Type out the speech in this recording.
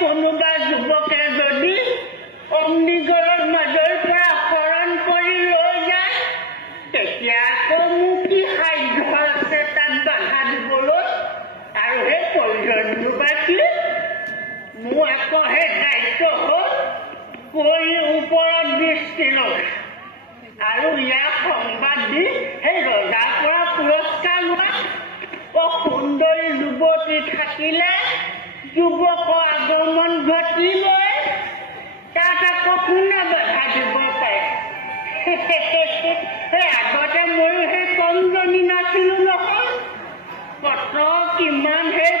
কোনোবা যুৱকে যদি অগ্নিগড়ৰ মাজৰ পৰা হৰণ কৰি লৈ যায় তেতিয়া আকৌ মোক কি সাধ্য আছে তাত বাধা দিবলৈ আৰু সেই প্ৰয়োজনটো বা কি মোৰ আকৌ সেই দায়িত্ব হ'ল পৰিৰ ওপৰত দৃষ্টি ৰখা আৰু ইয়াক সংবাদ দি সেই ৰজাৰ পৰা পুৰস্কাৰ লোৱা সুন্দৰী যুৱতী থাকিলে যুৱকৰ আগমন ঘটিলৈ তাত আকৌ কোনে বাধা দিব পাৰে সেই আগতে ময়ো সেই কমজনী নাছিলোঁ নহয় কত কিমান সেই